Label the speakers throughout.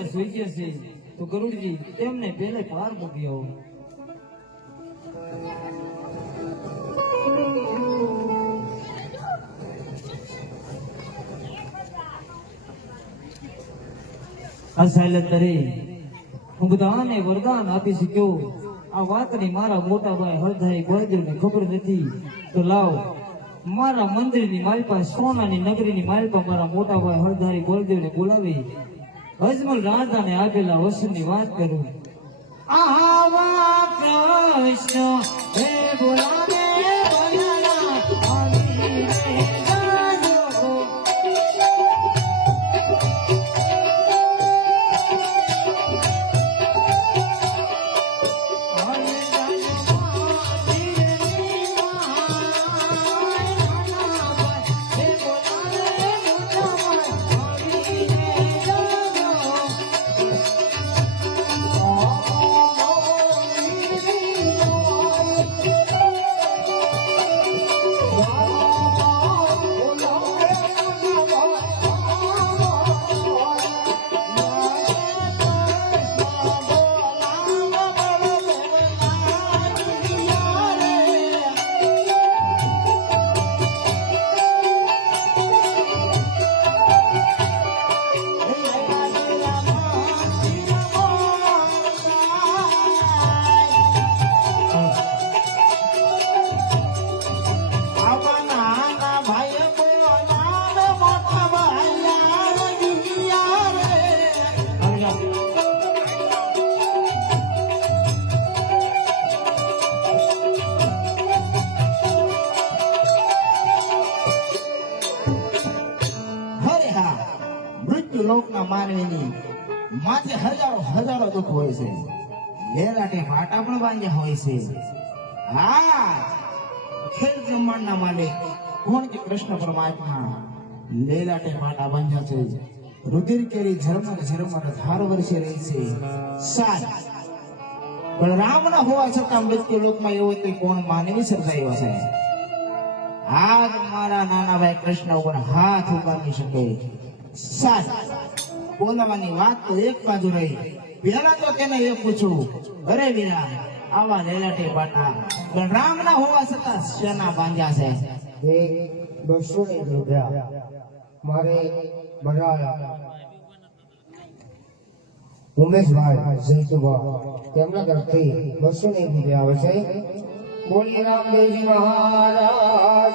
Speaker 1: નિદ્રમાં સૂઈ છે. તો ગરુડજી, તેમને પેલે પાર મૂક્યો. હું બધાને વરદાન આપી શક્યો. આ વાતની મારા મોટા ભાઈ ગોળદેવ ગોળદેવને ખબર નથી. તો લાવ, મારા મંદિરની માલપા સોનાની નગરીની માલપા મારા મોટા ભાઈ હળધારી ગોળદેવને બોલાવી. અજમલ રાધાને આપેલા વસુની વાત કરું. આહા કૃષ્ણ હે બોલાવા
Speaker 2: માનવીની. માથે હજારો હજારો દુઃખ હોય છે. લેલાટે ભાટા પણ બાંધ્યા હોય છે. હા, ખેલ બ્રહ્માંડના માલિક કોણ કે કૃષ્ણ પરમાત્મા? લેલાટે ભાટા બાંધ્યા છે. રુધિર કેરી ઝરમર ઝરમર ધાર વર્ષે રહી છે. સાત. પણ રામ ના હોવા છતાં મૃત્યુ લોકમાં એવો તે કોણ માનવી સર્જાયો છે? આજ મારા નાના ભાઈ કૃષ્ણ ઉપર હાથ ઉગામી શકે. સાત. બોલાવાની વાત તો એક બાજુ રહી. પહેલા તો તેને એ પૂછું અરે વીરા, આવા લેલાટી પાટા, પણ રામ ના હોવા છતાં શેના બાંધ્યા છે?
Speaker 3: એ બસો ની રૂપિયા મારે બધા ઉમેશભાઈ જયતુભા તેમના તરફથી બસો ને રૂપિયા આવે છે બોલી રામદેવજી મહારાજ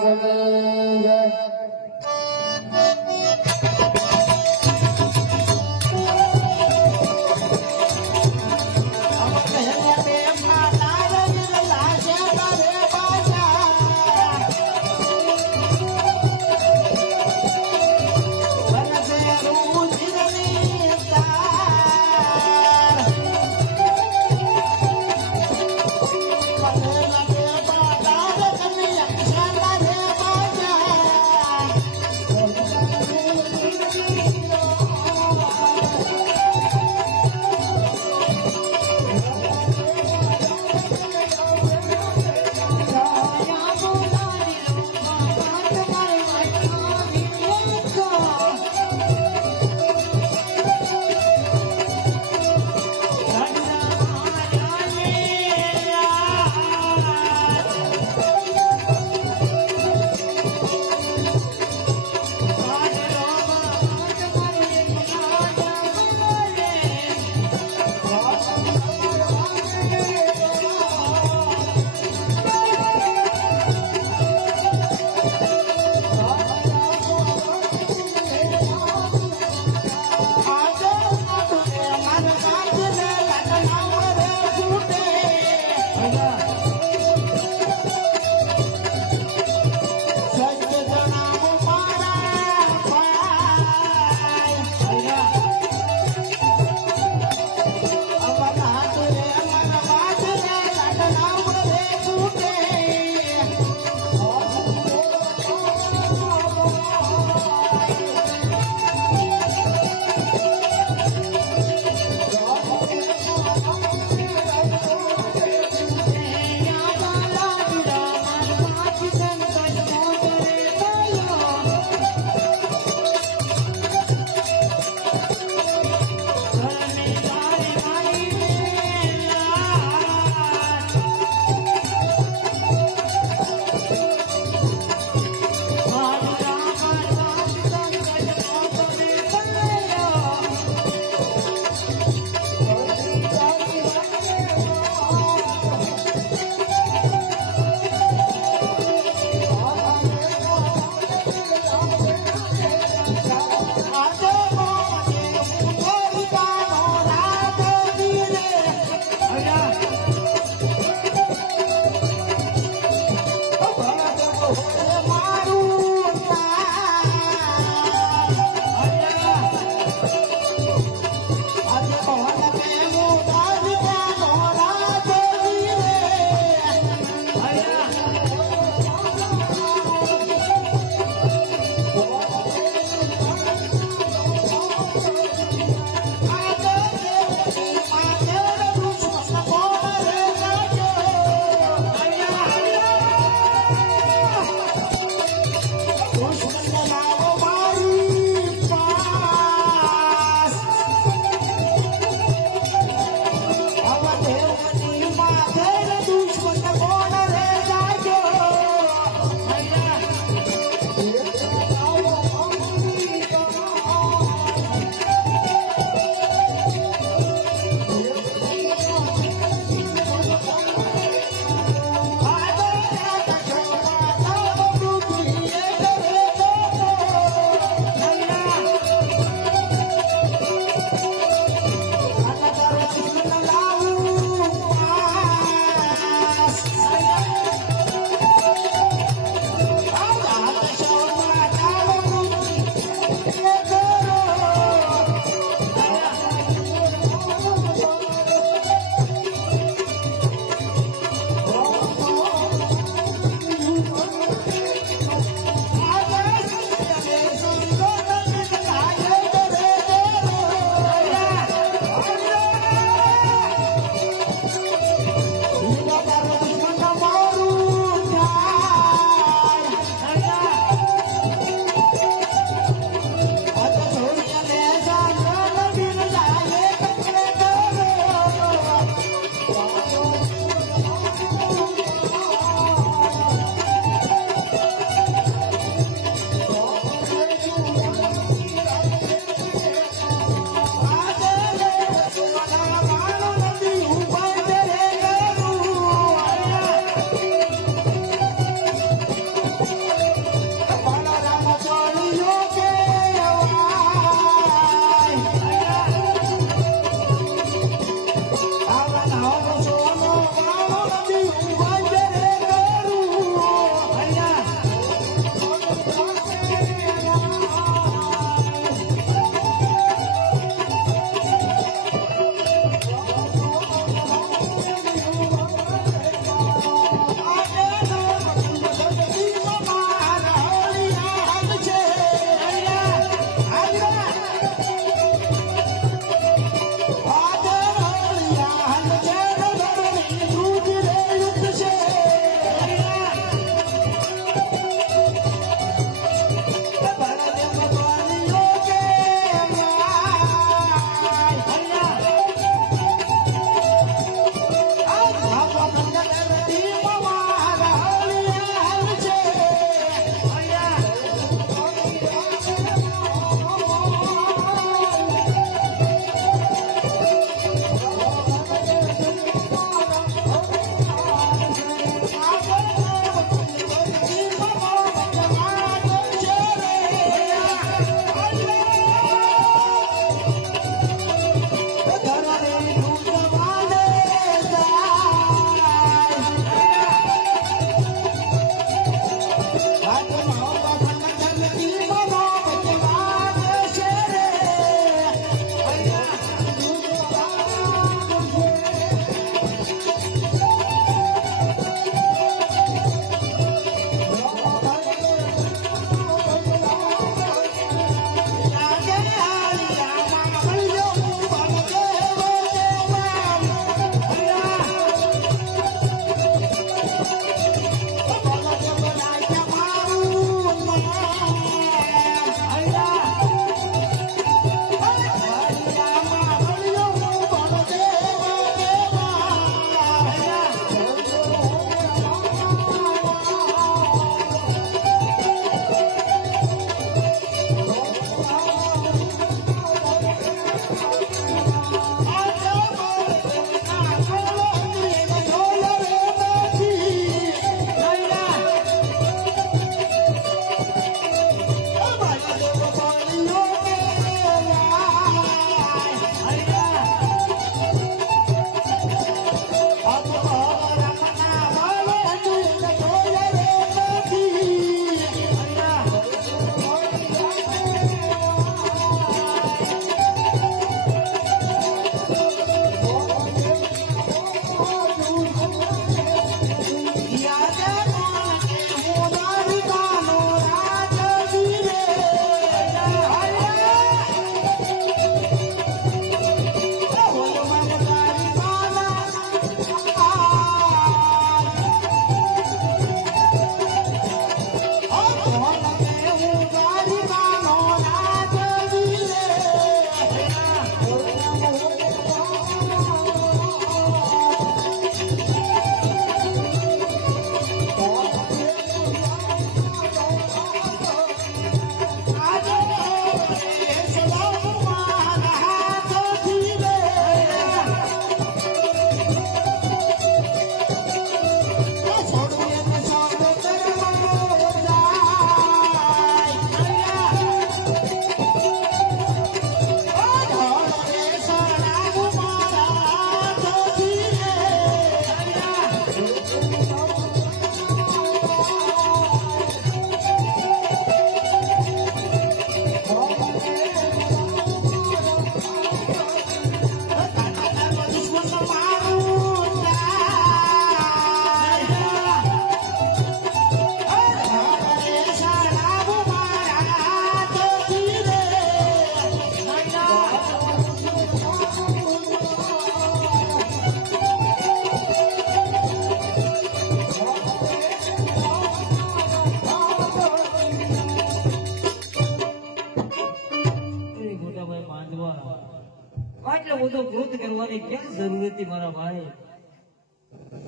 Speaker 1: આટલો કરવાની ક્યાં જરૂર હતી મારા ભાઈ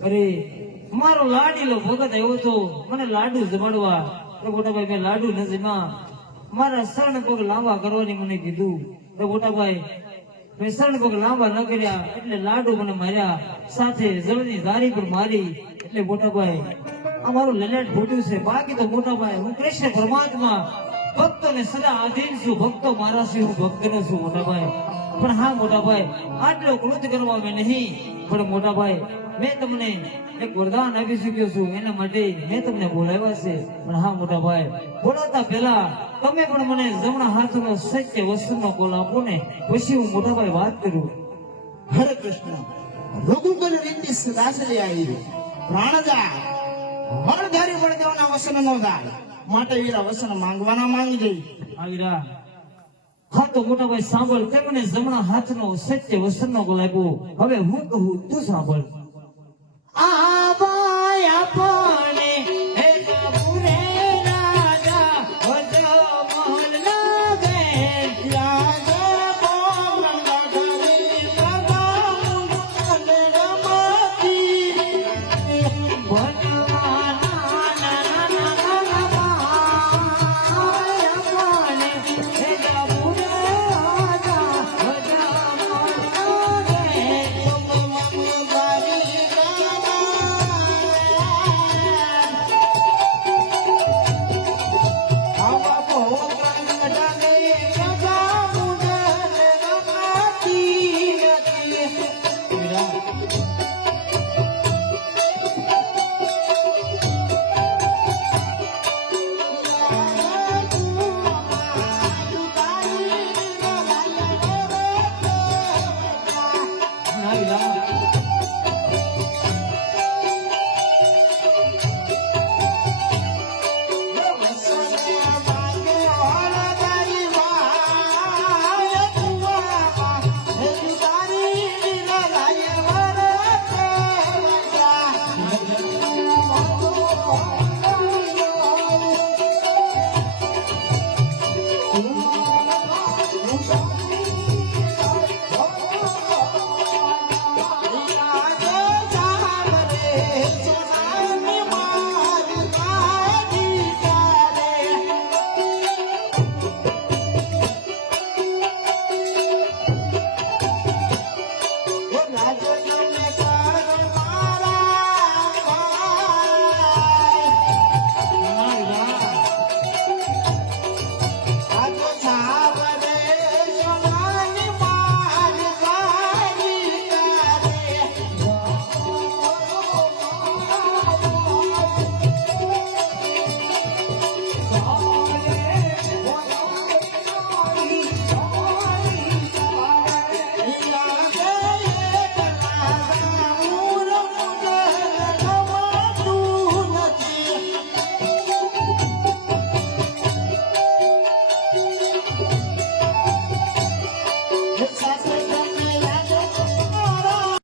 Speaker 1: અરે, મારો લાડીલો ભગત આવ્યો તો મને લાડુ જમાડવા. તો મેં લાડુ ન જમા. મારા શરણ પગ લાંબા કરવાની મને કીધું. તો મોટા ભાઈ મેં શરણ પગ લાંબા ન કર્યા, એટલે લાડુ મને માર્યા. સાથે જળની ધારી પર મારી. એટલે મોટાભાઈ અમારું લલાટ ફૂટ્યું છે. બાકી તો મોટાભાઈ, હું કૃષ્ણ પરમાત્મા. ભક્તોને સદા આધીન છું. ભક્તો મારા છે, હું ભક્ત ન છું મોટા ભાઈ પણ હા, મોટાભાઈ, આટલો કૃત કરવા મેં નહીં. પણ મોટાભાઈ, મેં તમને એક વરદાન આપી શક્યો છું. એના માટે મેં તમને બોલાવ્યા છે. પણ હા, મોટાભાઈ, બોલાવતા પહેલા તમે પણ મને જમણા હાથનો સત્ય વસ્તુનો બોલ આપો ને. પછી હું મોટાભાઈ વાત કરું.
Speaker 2: હરે કૃષ્ણ. રઘુકુલ રીતિ સદાશ્રી આવી. પ્રાણદા વણધારી વરદેવના વસન નો ગાય માટે વીરા વસન માંગવાના માંગજે.
Speaker 1: આવીરા હા તો મોટા ભાઈ સાંભળ તે મને જમણા હાથનો સત્ય વસ્તુનો નો આપ્યો. હવે હું કહું તું સાંભળ.